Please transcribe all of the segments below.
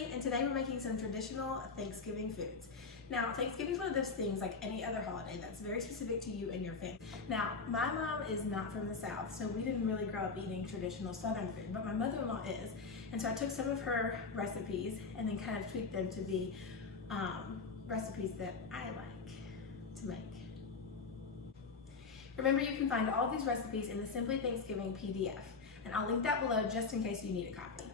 Emily, and today we're making some traditional Thanksgiving foods. Now, Thanksgiving is one of those things like any other holiday that's very specific to you and your family. Now, my mom is not from the South, so we didn't really grow up eating traditional Southern food, but my mother-in-law is. And so I took some of her recipes and then kind of tweaked them to be recipes that I like to make. Remember, you can find all these recipes in the Simply Thanksgiving PDF, and I'll link that below just in case you need a copy.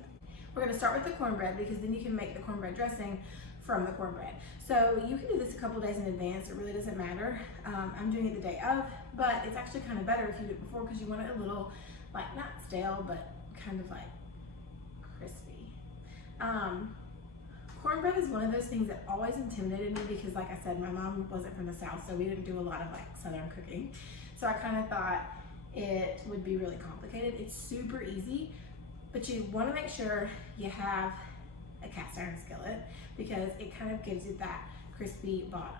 We're going to start with the cornbread because then you can make the cornbread dressing from the cornbread. So you can do this a couple days in advance, it really doesn't matter. I'm doing it the day of, but it's actually kind of better if you do it before because you want it a little, like, not stale, but kind of like crispy. Cornbread is one of those things that always intimidated me because, like I said, my mom wasn't from the South, so we didn't do a lot of like Southern cooking. So I kind of thought it would be really complicated. It's super easy, but you want to make sure you have a cast iron skillet because it kind of gives you that crispy bottom.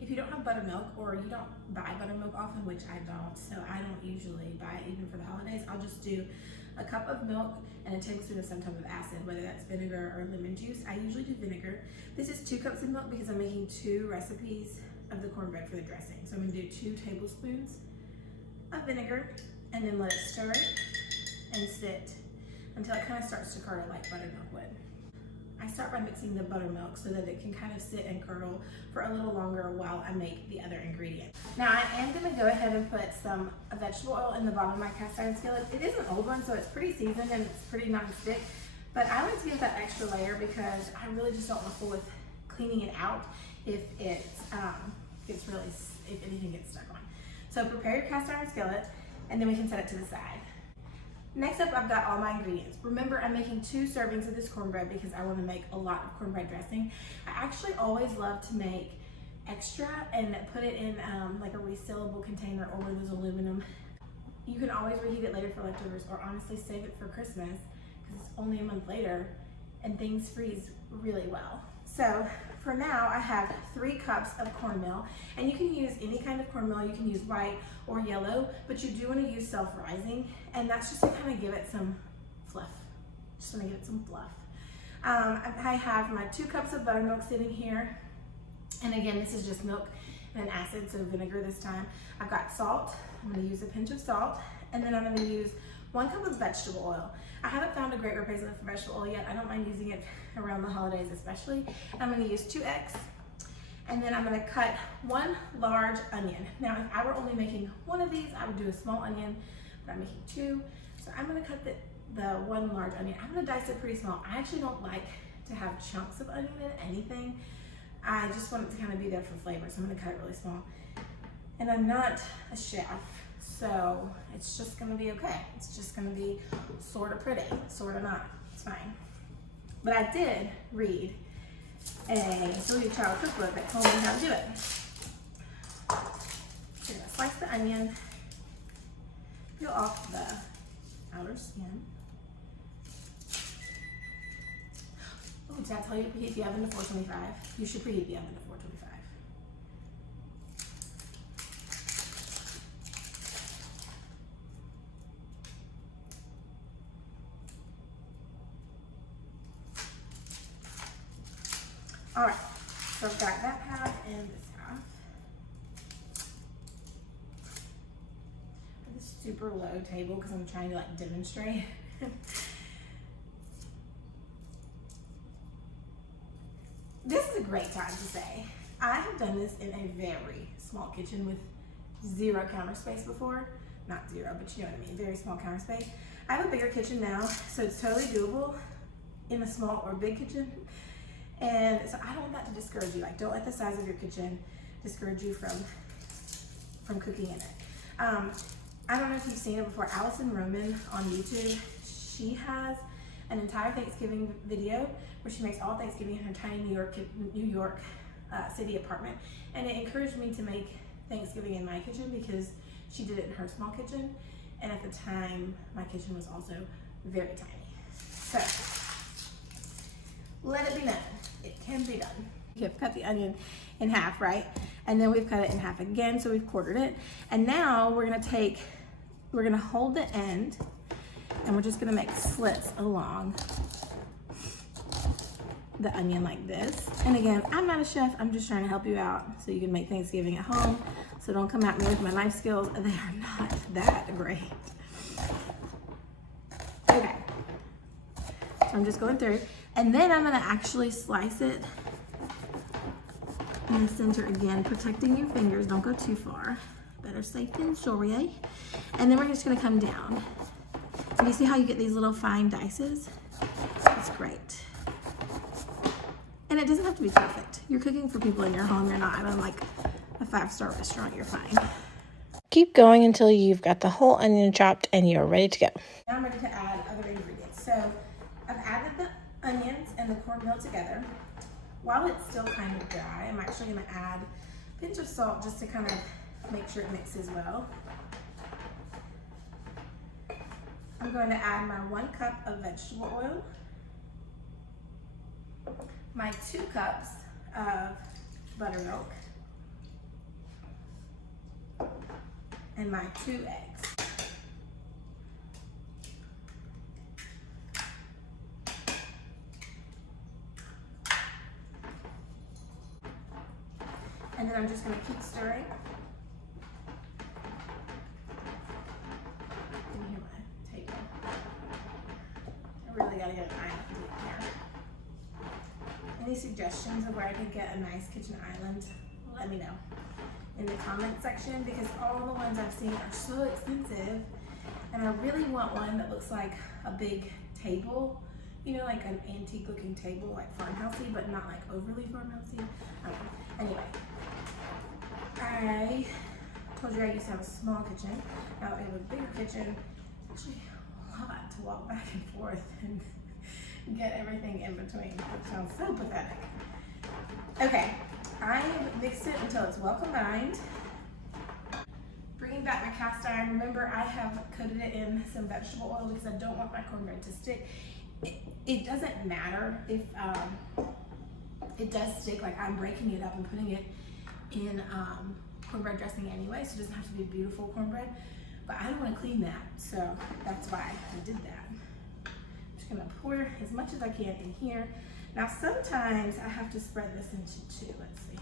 If you don't have buttermilk or you don't buy buttermilk often, which I don't, so I don't usually buy it even for the holidays, I'll just do a cup of milk and a tablespoon of some type of acid, whether that's vinegar or lemon juice. I usually do vinegar. This is 2 cups of milk because I'm making 2 recipes of the cornbread for the dressing. So I'm gonna do 2 tablespoons of vinegar and then let it stir and sit until it kind of starts to curdle like buttermilk would. I start by mixing the buttermilk so that it can kind of sit and curdle for a little longer while I make the other ingredients. Now I am going to go ahead and put some vegetable oil in the bottom of my cast iron skillet. It is an old one, so it's pretty seasoned and it's pretty non-stick, but I like to give that extra layer because I really just don't want to fool with cleaning it out if it gets really, if anything gets stuck on. So prepare your cast iron skillet and then we can set it to the side. Next up, I've got all my ingredients. Remember, I'm making 2 servings of this cornbread because I want to make a lot of cornbread dressing. I actually always love to make extra and put it in like a resealable container or one of those aluminum. You can always reheat it later for leftovers or honestly save it for Christmas because it's only a month later and things freeze really well. So for now, I have 3 cups of cornmeal, and you can use any kind of cornmeal. You can use white or yellow, but you do want to use self-rising, and that's just to kind of give it some fluff. Just want to give it some fluff. I have my 2 cups of buttermilk sitting here, and again, this is just milk and acid, so vinegar this time. I've got salt. I'm going to use a pinch of salt, and then I'm going to use 1 cup of vegetable oil. I haven't found a great replacement for vegetable oil yet. I don't mind using it around the holidays especially. I'm going to use 2 eggs, and then I'm going to cut 1 large onion. Now if I were only making 1 of these, I would do a small onion, but I'm making 2. So I'm going to cut the 1 large onion. I'm going to dice it pretty small. I actually don't like to have chunks of onion in anything. I just want it to kind of be there for flavor, so I'm going to cut it really small. And I'm not a chef, so it's just gonna be okay. It's just gonna be sort of pretty, sort of not, it's fine. But I did read a Julia Child cookbook that told me how to do it. So you're gonna slice the onion, peel off the outer skin. Oh, did I tell you to preheat the oven to 425? You should preheat the oven to 425. All right, so I've got that half and this half. This is super low table because I'm trying to like demonstrate. This is a great time to say, I have done this in a very small kitchen with 0 counter space before. Not 0, but you know what I mean, very small counter space. I have a bigger kitchen now, so it's totally doable in a small or big kitchen. And so I don't want that to discourage you. Like, don't let the size of your kitchen discourage you from cooking in it. I don't know if you've seen it before. Allison Roman on YouTube, she has an entire Thanksgiving video where she makes all Thanksgiving in her tiny New York City apartment. And it encouraged me to make Thanksgiving in my kitchen because she did it in her small kitchen. And at the time, my kitchen was also very tiny. So, let it be known, it can be done. You've cut the onion in half, right? And then we've cut it in half again, so we've quartered it. And now we're gonna hold the end and we're just gonna make slits along the onion like this. And again, I'm not a chef, I'm just trying to help you out so you can make Thanksgiving at home. So don't come at me with my knife skills, they are not that great. Okay, so I'm just going through, and then I'm gonna actually slice it in the center again, protecting your fingers, don't go too far. Better safe than sorry. And then we're just gonna come down. And you see how you get these little fine dices? It's great. And it doesn't have to be perfect. You're cooking for people in your home, you're not in like a 5-star restaurant, you're fine. Keep going until you've got the whole onion chopped and you're ready to go. Now I'm ready to add other ingredients. So I've added the onions and the cornmeal together. While it's still kind of dry, I'm actually gonna add a pinch of salt just to kind of make sure it mixes well. I'm going to add my 1 cup of vegetable oil, my 2 cups of buttermilk, and my 2 eggs. And then I'm just going to keep stirring. Can you hear my table? I really got to get an island in here. Any suggestions of where I could get a nice kitchen island? Let me know in the comment section, because all the ones I've seen are so expensive, and I really want one that looks like a big table, you know, like an antique looking table, like farmhousey, but not like overly farmhousey. Anyway, I told you I used to have a small kitchen. Now we have a bigger kitchen. It's actually a lot to walk back and forth and get everything in between, which sounds so pathetic. Okay, I mixed it until it's well combined. Bringing back my cast iron, remember I have coated it in some vegetable oil because I don't want my cornbread to stick. It doesn't matter if it does stick, like I'm breaking it up and putting it in cornbread dressing anyway, so it doesn't have to be beautiful cornbread, but I don't want to clean that, so that's why I did that. I'm just gonna pour as much as I can in here. Now sometimes I have to spread this into 2, let's see.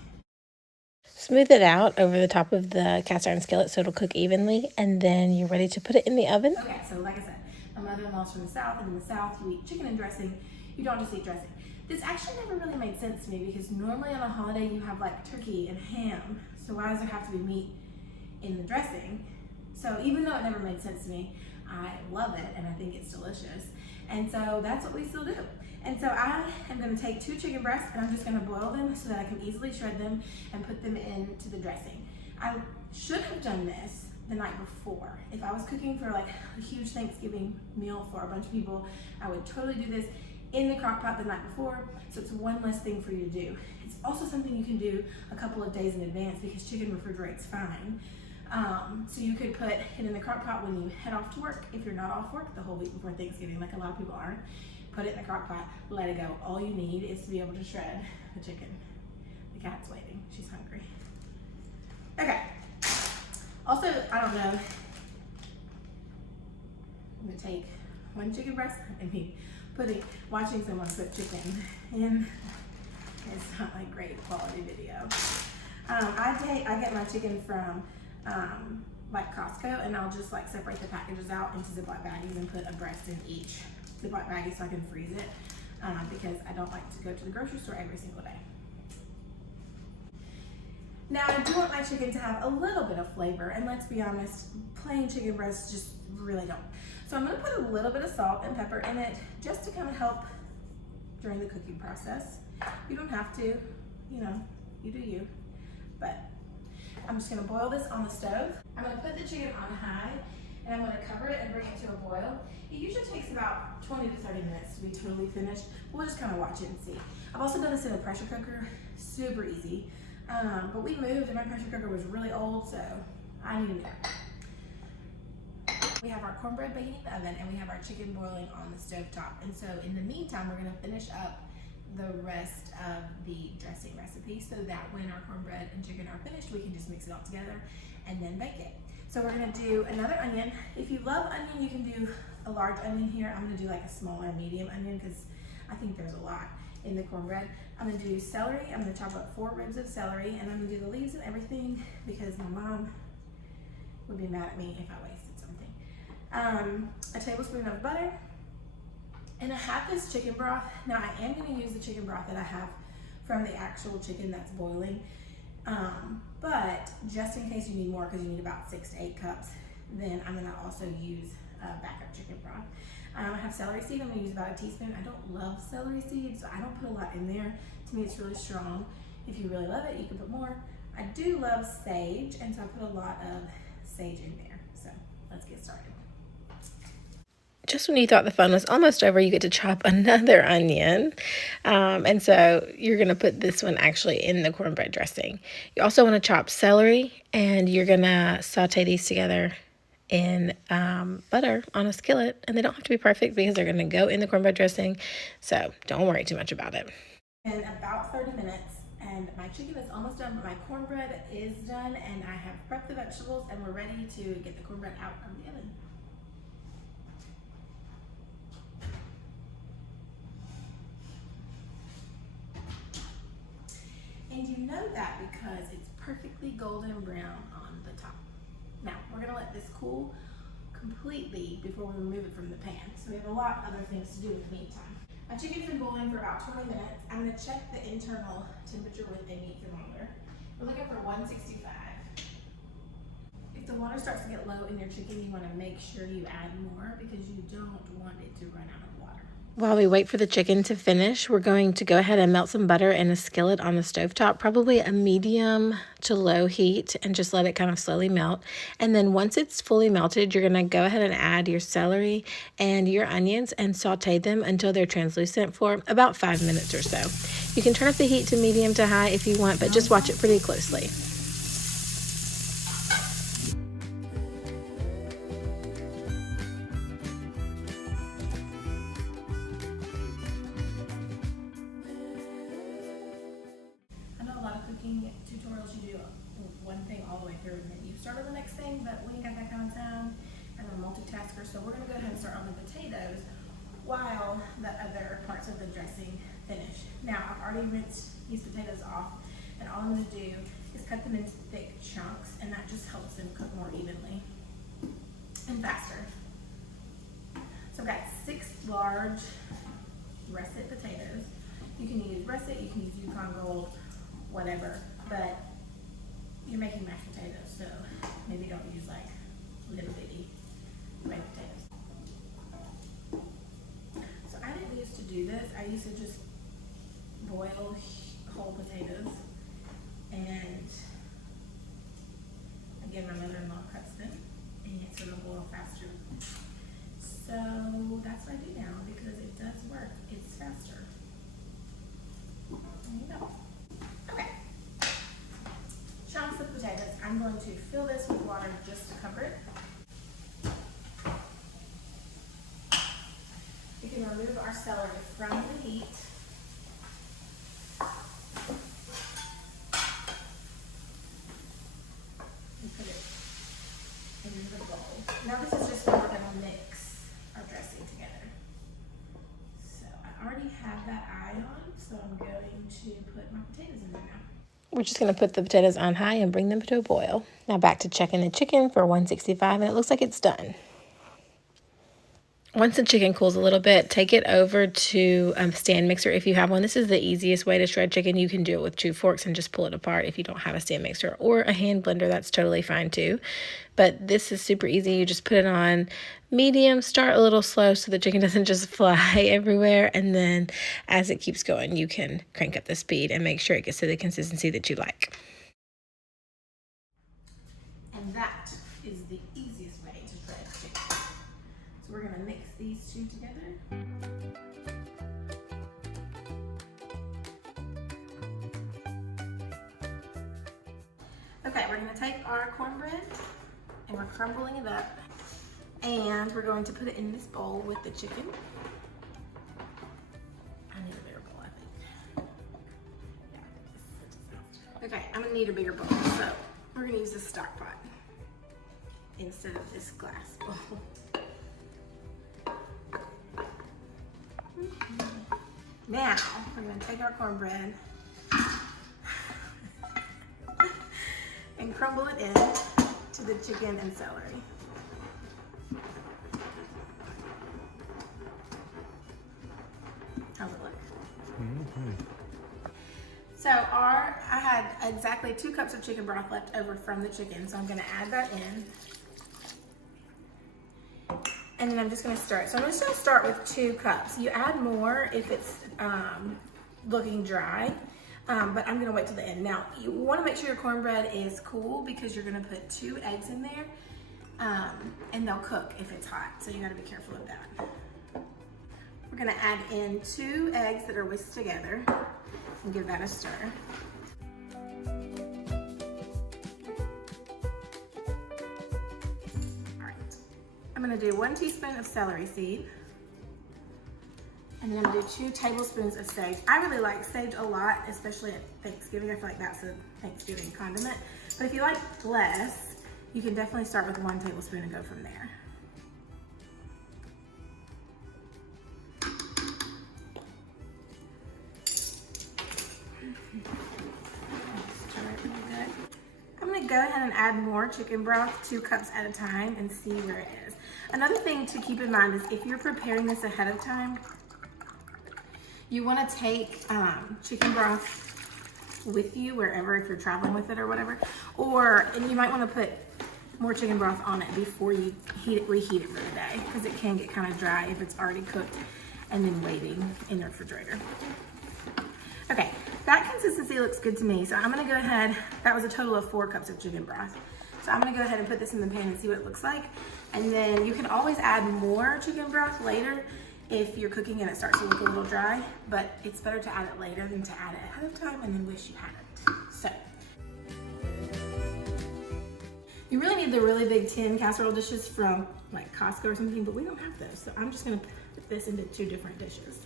Smooth it out over the top of the cast iron skillet so it'll cook evenly, and then you're ready to put it in the oven. Okay, so like I said, my mother-in-law's from the South, and in the South you eat chicken and dressing, you don't just eat dressing. This actually never really made sense to me because normally on a holiday you have like turkey and ham, so why does there have to be meat in the dressing? So even though it never made sense to me, I love it and I think it's delicious. And so that's what we still do. And so I am gonna take 2 chicken breasts and I'm just gonna boil them so that I can easily shred them and put them into the dressing. I should have done this the night before. If I was cooking for like a huge Thanksgiving meal for a bunch of people, I would totally do this in the crock pot the night before, so it's one less thing for you to do. It's also something you can do a couple of days in advance because chicken refrigerates fine. So you could put it in the crock pot when you head off to work, if you're not off work the whole week before Thanksgiving, like a lot of people aren't. Put it in the crock pot, let it go. All you need is to be able to shred the chicken. The cat's waiting, she's hungry. Okay, also, I don't know, I'm gonna take 1 chicken breast and watching someone put chicken in, it's not like great quality video. I get my chicken from like Costco, and I'll just like separate the packages out into Ziploc baggies and put a breast in each Ziploc baggie so I can freeze it because I don't like to go to the grocery store every single day. Now I do want my chicken to have a little bit of flavor, and let's be honest, plain chicken breasts just really don't. So I'm gonna put a little bit of salt and pepper in it just to kind of help during the cooking process. You don't have to, you know, you do you. But I'm just gonna boil this on the stove. I'm gonna put the chicken on high and I'm gonna cover it and bring it to a boil. It usually takes about 20 to 30 minutes to be totally finished. We'll just kind of watch it and see. I've also done this in a pressure cooker, super easy. But we moved and my pressure cooker was really old, so I need a new. We have our cornbread baking in the oven and we have our chicken boiling on the stove top. And so in the meantime, we're gonna finish up the rest of the dressing recipe so that when our cornbread and chicken are finished, we can just mix it all together and then bake it. So we're gonna do another onion. If you love onion, you can do a large onion here. I'm gonna do like a smaller medium onion because I think there's a lot in the cornbread. I'm gonna do celery. I'm gonna chop up 4 ribs of celery, and I'm gonna do the leaves and everything because my mom would be mad at me if I wasted something. A tablespoon of butter, and I have this chicken broth. Now I am gonna use the chicken broth that I have from the actual chicken that's boiling, but just in case you need more, because you need about 6 to 8 cups, then I'm gonna also use backup chicken broth. I have celery seed. I'm gonna use about a teaspoon. I don't love celery seeds, so I don't put a lot in there. To me, it's really strong. If you really love it, you can put more. I do love sage, and so I put a lot of sage in there. So let's get started. Just when you thought the fun was almost over, you get to chop another onion. And so you're going to put this one actually in the cornbread dressing. You also want to chop celery, and you're going to saute these together in butter on a skillet. And they don't have to be perfect because they're going to go in the cornbread dressing. So don't worry too much about it. In about 30 minutes, and my chicken is almost done, but my cornbread is done, and I have prepped the vegetables, and we're ready to get the cornbread out of the oven. And you know that because it's perfectly golden brown on the top. Now, we're gonna let this cool completely before we remove it from the pan. So we have a lot of other things to do in the meantime. My chicken's been boiling for about 20 minutes. I'm gonna check the internal temperature with a meat thermometer. We're looking for 165. If the water starts to get low in your chicken, you wanna make sure you add more because you don't want it to run out of water. While we wait for the chicken to finish, we're going to go ahead and melt some butter in a skillet on the stovetop, probably a medium to low heat, and just let it kind of slowly melt. And then once it's fully melted, you're going to go ahead and add your celery and your onions and saute them until they're translucent for about 5 minutes or so. You can turn up the heat to medium to high if you want, but just watch it pretty closely. Tutorials, you do one thing all the way through and then you start on the next thing, but we ain't got that kind of time, and I'm a multitasker, so we're going to go ahead and start on the potatoes while the other parts of the dressing finish. Now, I've already rinsed these potatoes off, and all I'm going to do is cut them into thick chunks, and that just helps them cook more evenly and faster. So I've got 6 large russet potatoes. You can use russet, you can use Yukon Gold, whatever, but you're making mashed potatoes, so maybe don't use like little bitty baked potatoes. So I didn't used to do this. I used to just boil whole potatoes, and again, my mother-in-law cuts them, and so they'll boil faster. So that's what I do now because it does work. It's faster. There you go. Chunks of potatoes. I'm going to fill this with water just to cover it. We can remove our celery from the heat. And put it into the bowl. Now this is just where we're going to mix our dressing together. So I already have that eye on, so I'm going to put my potatoes in there now. We're just going to put the potatoes on high and bring them to a boil. Now back to checking the chicken for 165, and it looks like it's done. Once the chicken cools a little bit, take it over to a stand mixer if you have one. This is the easiest way to shred chicken. You can do it with 2 forks and just pull it apart if you don't have a stand mixer, or a hand blender. That's totally fine too. But this is super easy. You just put it on medium, start a little slow so the chicken doesn't just fly everywhere, and then as it keeps going, you can crank up the speed and make sure it gets to the consistency that you like. And that is the easiest way to shred chicken. So we're going to mix these two together. Okay, we're going to take our cornbread and we're crumbling it up, and we're going to put it in this bowl with the chicken. I need a bigger bowl, I think. Yeah, okay, I'm going to need a bigger bowl, so we're going to use this stock pot instead of this glass bowl. Now, we're gonna take our cornbread and crumble it in to the chicken and celery. How's it look? Mm-hmm. So I had exactly 2 cups of chicken broth left over from the chicken, so I'm gonna add that in. And then I'm just gonna stir it. So I'm just gonna start with 2 cups. You add more if it's looking dry, but I'm gonna wait till the end. Now, you wanna make sure your cornbread is cool because you're gonna put 2 eggs in there, and they'll cook if it's hot. So you gotta be careful of that. We're gonna add in 2 eggs that are whisked together and give that a stir. I'm gonna do 1 teaspoon of celery seed. And then I'm gonna do 2 tablespoons of sage. I really like sage a lot, especially at Thanksgiving. I feel like that's a Thanksgiving condiment. But if you like less, you can definitely start with 1 tablespoon and go from there. I'm gonna go ahead and add more chicken broth, 2 cups at a time, and see where it is. Another thing to keep in mind is if you're preparing this ahead of time, you want to take chicken broth with you wherever, if you're traveling with it or whatever, and you might want to put more chicken broth on it before you reheat it for the day, because it can get kind of dry if it's already cooked and then waiting in the refrigerator. Okay, that consistency looks good to me, so I'm gonna go ahead, that was a total of 4 cups of chicken broth. So I'm gonna go ahead and put this in the pan and see what it looks like. And then you can always add more chicken broth later if you're cooking and it starts to look a little dry, but it's better to add it later than to add it ahead of time and then wish you hadn't. So, you really need the really big tin casserole dishes from like Costco or something, but we don't have those. So I'm just gonna put this into 2 different dishes.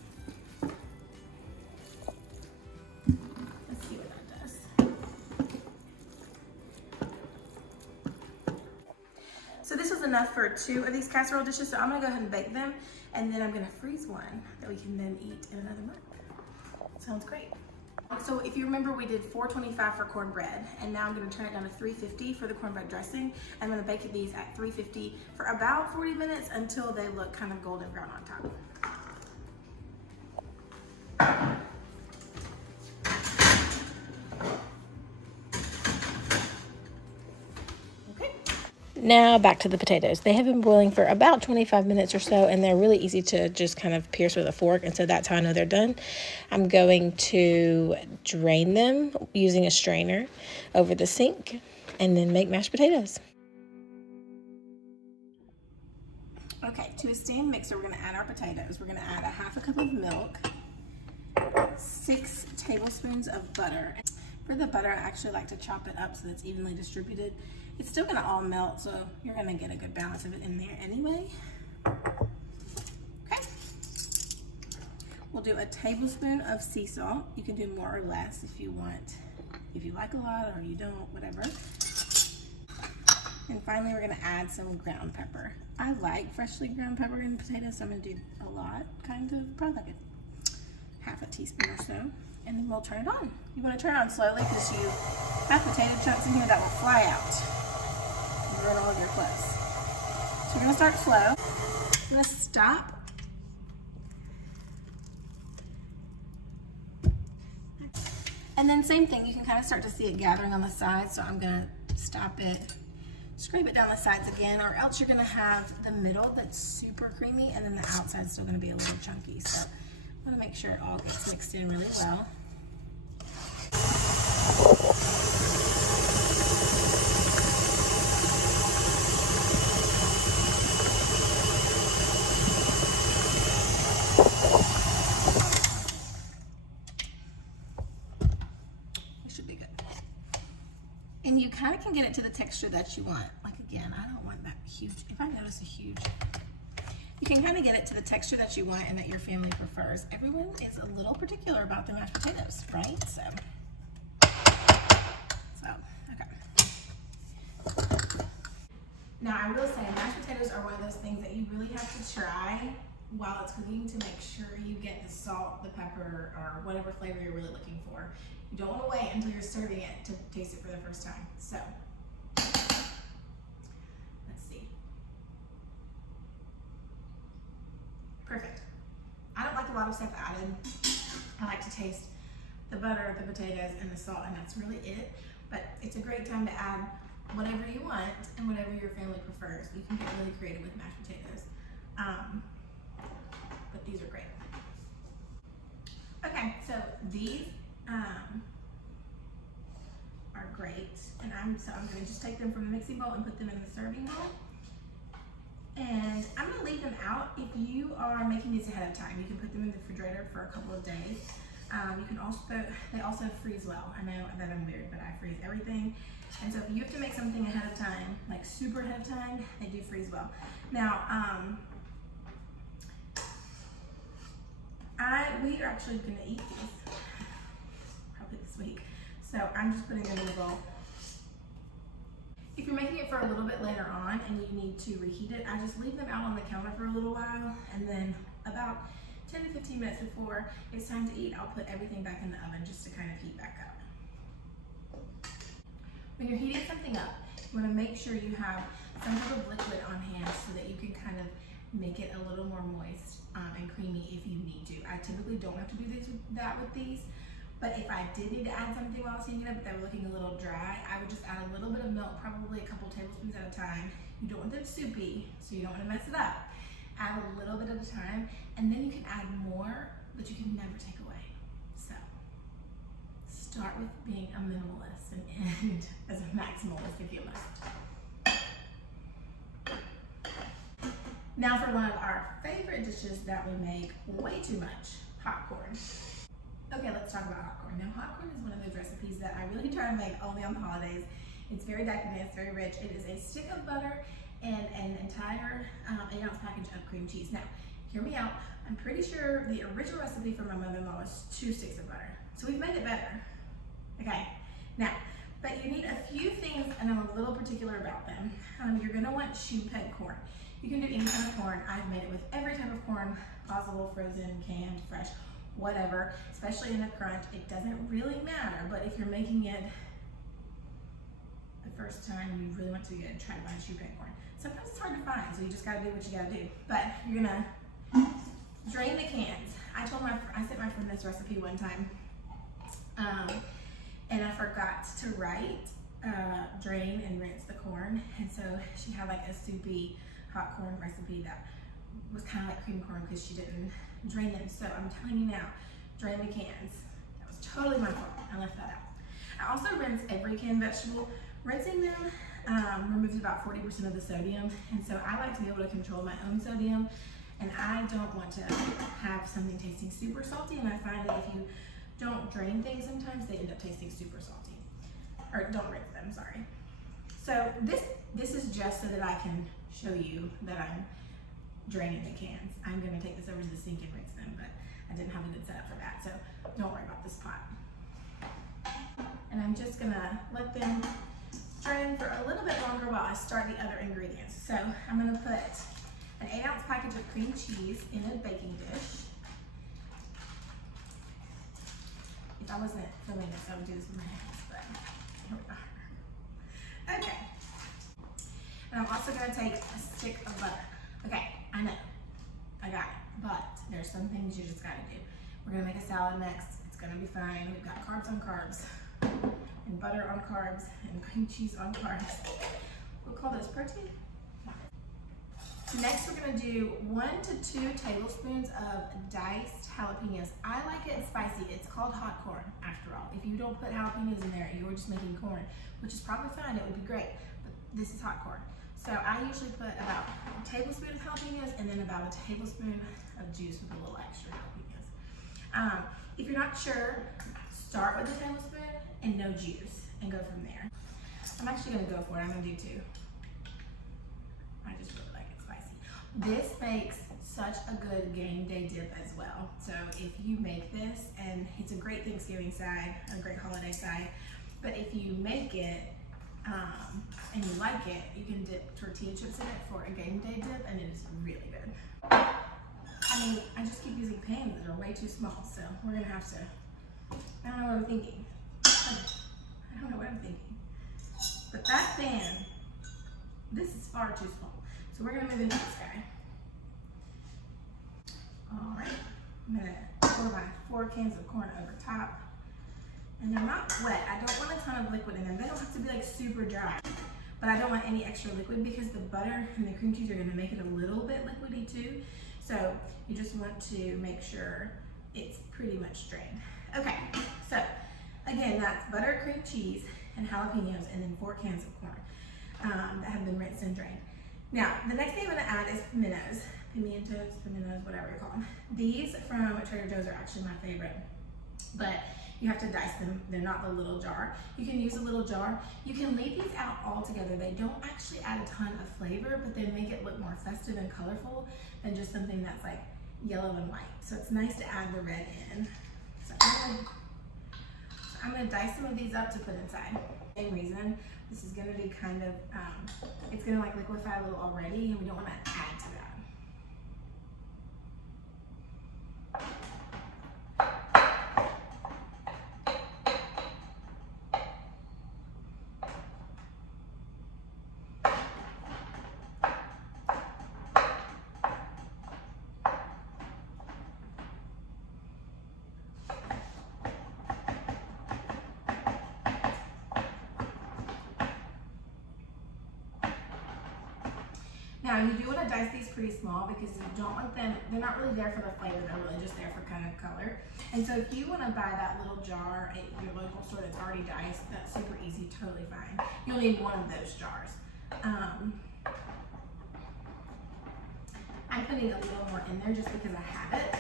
Let's see what that does. So this was enough for 2 of these casserole dishes, so I'm gonna go ahead and bake them, and then I'm gonna freeze one that we can then eat in another month. Sounds great. So if you remember, we did $4.25 for cornbread, and now I'm gonna turn it down to $3.50 for the cornbread dressing. I'm gonna bake these at $350 for about 40 minutes until they look kind of golden brown on top. Now back to the potatoes. They have been boiling for about 25 minutes or so, and they're really easy to just kind of pierce with a fork, and so that's how I know they're done. I'm going to drain them using a strainer over the sink and then make mashed potatoes. Okay, to a stand mixer, we're gonna add our potatoes. We're gonna add a 1/2 cup of milk, 6 tablespoons of butter. For the butter, I actually like to chop it up so that it's evenly distributed. It's still gonna all melt, so you're gonna get a good balance of it in there anyway. Okay. We'll do a tablespoon of sea salt. You can do more or less if you want. If you like a lot or you don't, whatever. And finally, we're gonna add some ground pepper. I like freshly ground pepper in potatoes, so I'm gonna do a lot, kind of, probably like a 1/2 teaspoon or so. And then we'll turn it on. You wanna turn it on slowly because you have potato chunks in here that will fly out and ruin all of your clothes. So we're gonna start slow. I'm gonna stop. And then same thing, you can kind of start to see it gathering on the sides, so I'm gonna stop it, scrape it down the sides again, or else you're gonna have the middle that's super creamy and then the outside's still gonna be a little chunky. So I want to make sure it all gets mixed in really well. It should be good. And you kind of can get it to the texture that you want. Like again, I don't want that huge. If I notice a huge, you can kind of get it to the texture that you want and that your family prefers. Everyone is a little particular about their mashed potatoes, right? So okay. Now I will say mashed potatoes are one of those things that you really have to try while it's cooking to make sure you get the salt, the pepper, or whatever flavor you're really looking for. You don't want to wait until you're serving it to taste it for the first time. So, let's see. Perfect. I don't like a lot of stuff added. I like to taste the butter, the potatoes, and the salt, and that's really it. But it's a great time to add whatever you want and whatever your family prefers. You can get really creative with mashed potatoes. But these are great. Okay, so these are great, and I'm gonna just take them from the mixing bowl and put them in the serving bowl. And I'm gonna leave them out. If you are making these ahead of time, you can put them in the refrigerator for a couple of days. You can also, they also freeze well. I know that I'm weird, but I freeze everything. And so if you have to make something ahead of time, like super ahead of time, they do freeze well. Now, we are actually gonna eat these probably this week. So I'm just putting them in the bowl. If you're making it for a little bit later on and you need to reheat it, I just leave them out on the counter for a little while, and then about 10 to 15 minutes before it's time to eat, I'll put everything back in the oven just to kind of heat back up. When you're heating something up, you want to make sure you have some type of liquid on hand so that you can kind of make it a little more moist and creamy if you need to. I typically don't have to do that with these, but if I did need to add something while I was heating it up, but they were looking a little dry, I would just add a little bit of milk, probably a couple tablespoons at a time. You don't want them soupy, so you don't want to mess it up. Add a little bit at a time, and then you can add more, but you can never take away. So start with being a minimalist and end as a maximalist if you must. Now for one of our favorite dishes that we make way too much, hot corn. Okay, let's talk about hot corn. Now hot corn is one of those recipes that I really try to make only on the holidays. It's very decadent, it's very rich. It is a stick of butter and an entire 8-ounce package of cream cheese. Now, hear me out. I'm pretty sure the original recipe from my mother-in-law was 2 sticks of butter. So we've made it better. Okay, now, but you need a few things, and I'm a little particular about them. You're gonna want shoe peg corn. You can do any kind of corn. I've made it with every type of corn possible, frozen, canned, fresh, whatever, especially in the crunch. It doesn't really matter, but if you're making it the first time, you really want to get try to find shoe peg corn. Sometimes it's hard to find, so you just gotta do what you gotta do. But you're gonna drain the cans. I sent my friend this recipe one time, and I forgot to write drain and rinse the corn, and so she had like a soupy hot corn recipe that was kind of like cream corn because she didn't drain them. So I'm telling you now, drain the cans. That was totally my fault. I left that out. I also rinse every canned vegetable. Rinsing them removes about 40% of the sodium, and so I like to be able to control my own sodium, and I don't want to have something tasting super salty, and I find that if you don't drain things, sometimes they end up tasting super salty. Or don't rinse them, sorry. So this is just so that I can show you that I'm draining the cans. I'm gonna take this over to the sink and rinse them, but I didn't have a good setup for that, so don't worry about this pot. And I'm just gonna let them drain for a little bit longer while I start the other ingredients. So I'm gonna put an 8-ounce package of cream cheese in a baking dish. If I wasn't filming this, I would do this with my hands, but here we are. Okay. And I'm also gonna take a stick of butter. Okay, I know, I got it, but there's some things you just gotta do. We're gonna make a salad next. It's gonna be fine. We've got carbs on carbs, and butter on carbs, and cream cheese on carbs. We'll call this protein. Next, we're gonna do 1 to 2 tablespoons of diced jalapenos. I like it spicy. It's called hot corn, after all. If you don't put jalapenos in there, you're just making corn, which is probably fine. It would be great, but this is hot corn. So I usually put about a tablespoon of jalapenos and then about a tablespoon of juice with a little extra jalapenos. If you're not sure, start with a tablespoon and no juice and go from there. I'm actually gonna go for it. I'm gonna do 2. I just really like it spicy. This makes such a good game day dip as well. So if you make this, and it's a great Thanksgiving side, a great holiday side, but if you make it and you like it, you can dip tortilla chips in it for a game day dip, and it is really good. I mean, I just keep using pans that are way too small, so we're gonna have to, I don't know what I'm thinking. I don't know what I'm thinking. But that pan, this is far too small. So we're gonna move into this guy. All right, I'm gonna pour my 4 cans of corn over top. And they're not wet. I don't want a ton of liquid in them. They don't have to be like super dry, but I don't want any extra liquid because the butter and the cream cheese are gonna make it a little bit liquidy too. So you just want to make sure it's pretty much drained. Okay, so again, that's butter, cream cheese, and jalapenos, and then 4 cans of corn that have been rinsed and drained. Now, the next thing I'm gonna add is pimientos, whatever you call them. These from Trader Joe's are actually my favorite, but you have to dice them. They're not the little jar. You can use a little jar. You can leave these out all together. They don't actually add a ton of flavor, but they make it look more festive and colorful than just something that's like yellow and white. So it's nice to add the red in. So I'm gonna dice some of these up to put inside. Same reason, this is gonna be kind of, it's gonna like liquefy a little already, and we don't wanna add to that. Now you do want to dice these pretty small because you don't want them, they're not really there for the flavor, they're really just there for kind of color. And so if you want to buy that little jar at your local store that's already diced, that's super easy, totally fine. You'll need one of those jars. I'm putting a little more in there just because I have it.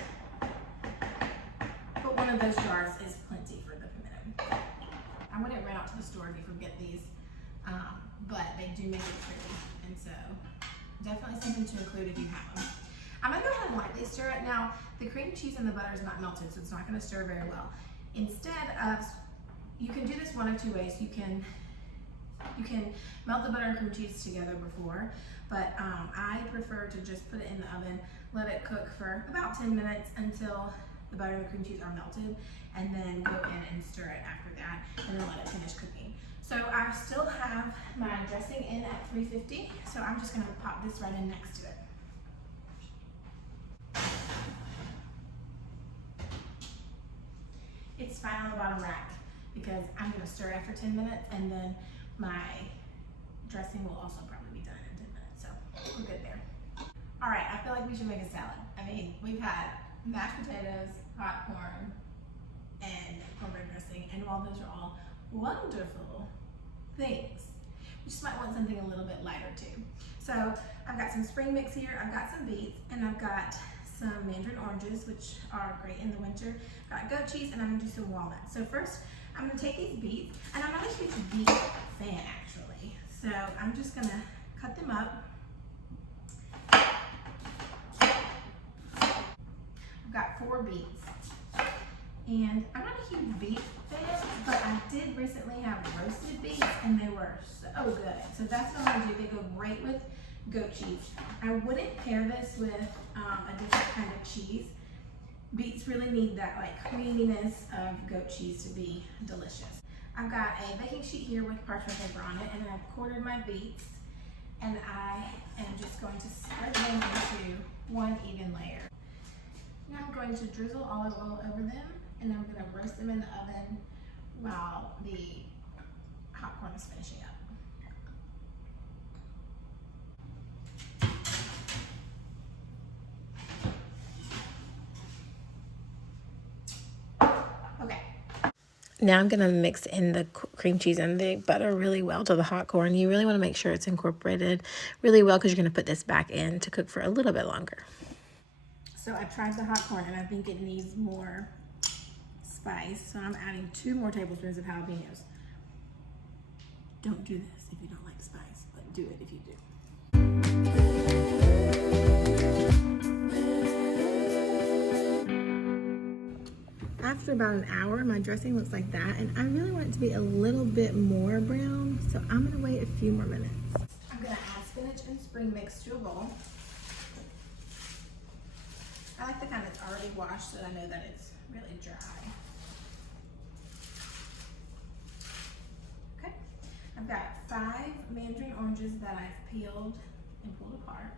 But one of those jars is plenty for the pimento. I wouldn't run out to the store if you forget these, but they do make it pretty, and so definitely something to include if you have them. I'm gonna go ahead and lightly stir it. Now, the cream cheese and the butter is not melted, so it's not gonna stir very well. Instead of, you can do this one of 2 ways. You can melt the butter and cream cheese together before, but I prefer to just put it in the oven, let it cook for about 10 minutes until the butter and the cream cheese are melted, and then go in and stir it after that, and then let it finish cooking. So I still have my dressing in at 350, so I'm just gonna pop this right in next to it. It's fine on the bottom rack because I'm gonna stir it after 10 minutes, and then my dressing will also probably be done in 10 minutes, so we're good there. All right, I feel like we should make a salad. I mean, we've had mashed potatoes, hot corn, and cornbread dressing, and while those are all wonderful things, you just might want something a little bit lighter too. So I've got some spring mix here, I've got some beets, and I've got some mandarin oranges, which are great in the winter. I've got goat cheese, and I'm gonna do some walnuts. So first, I'm gonna take these beets, and I'm not a huge beet fan actually, so I'm just gonna cut them up. I've got 4 beets. And I'm not a huge beet fan, but I did recently have roasted beets, and they were so good. So that's what I'm gonna do. They go great with goat cheese. I wouldn't pair this with a different kind of cheese. Beets really need that like creaminess of goat cheese to be delicious. I've got a baking sheet here with parchment paper on it, and then I've quartered my beets, and I am just going to spread them into one even layer. Now I'm going to drizzle olive oil over them, and I'm going to roast them in the oven while the hot corn is finishing up. Okay. Now I'm gonna mix in the cream cheese and the butter really well to the hot corn. You really wanna make sure it's incorporated really well because you're gonna put this back in to cook for a little bit longer. So I tried the hot corn, and I think it needs more spice, so I'm adding 2 more tablespoons of jalapenos. Don't do this if you don't like spice, but do it if you do. After about an hour, my dressing looks like that, and I really want it to be a little bit more brown, so I'm gonna wait a few more minutes. I'm gonna add spinach and spring mix to a bowl. I like the kind that's already washed so that I know that it's really dry. Okay, I've got 5 mandarin oranges that I've peeled and pulled apart.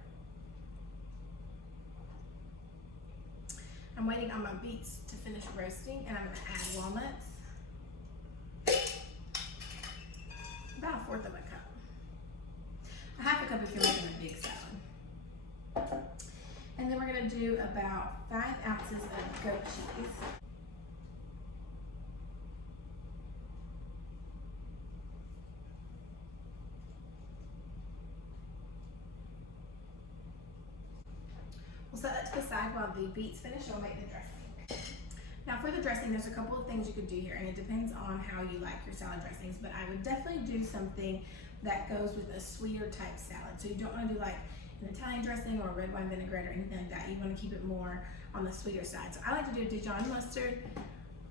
I'm waiting on my beets to finish roasting, and I'm gonna add walnuts. About 1/4 of a cup. 1/2 cup if you're making a big salad. And then we're gonna do about 5 ounces of goat cheese. We'll set that to the side while the beets finish and we'll make the dressing. Now for the dressing, there's a couple of things you could do here, and it depends on how you like your salad dressings, but I would definitely do something that goes with a sweeter type salad. So you don't want to do like an Italian dressing or a red wine vinaigrette or anything like that. You want to keep it more on the sweeter side. So I like to do Dijon mustard,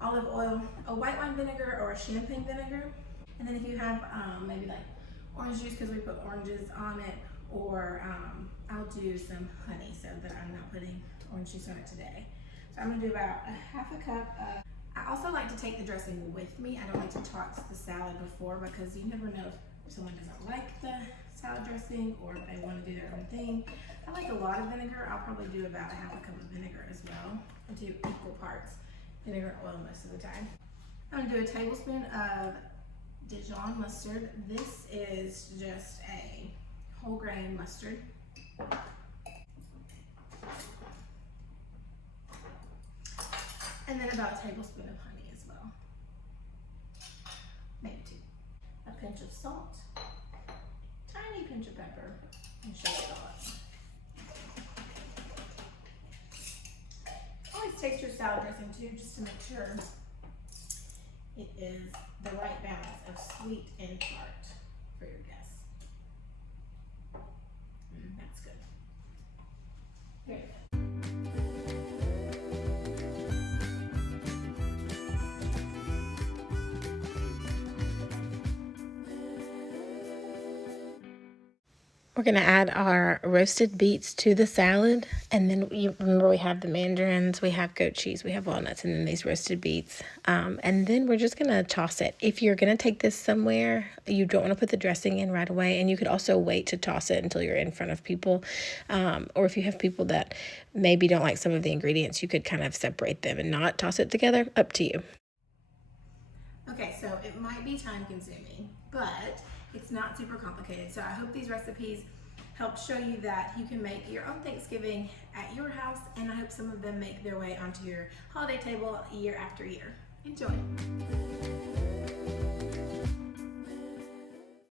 olive oil, a white wine vinegar or a champagne vinegar. And then if you have maybe like orange juice, because we put oranges on it, or I'll do some honey so that I'm not putting orange juice on it today. So I'm gonna do about 1/2 cup of, I also like to take the dressing with me. I don't like to toss the salad before, because you never know if someone doesn't like the salad dressing or if they want to do their own thing. I like a lot of vinegar. I'll probably do about 1/2 cup of vinegar as well. I do equal parts vinegar and oil most of the time. I'm gonna do a tablespoon of Dijon mustard. This is just a whole grain mustard. And then about a tablespoon of honey as well. Maybe 2. A pinch of salt, tiny pinch of pepper, and shake it all up. Always taste your salad dressing too, just to make sure it is the right balance of sweet and tart for your guests. That's good. Very good. We're going to add our roasted beets to the salad, and then you remember we have the mandarins, we have goat cheese, we have walnuts, and then these roasted beets. And then we're just going to toss it. If you're going to take this somewhere, you don't want to put the dressing in right away, and you could also wait to toss it until you're in front of people. Or if you have people that maybe don't like some of the ingredients, you could kind of separate them and not toss it together. Up to you. Okay, so it might be time consuming, but it's not super complicated. So I hope these recipes help show you that you can make your own Thanksgiving at your house, and I hope some of them make their way onto your holiday table year after year. Enjoy.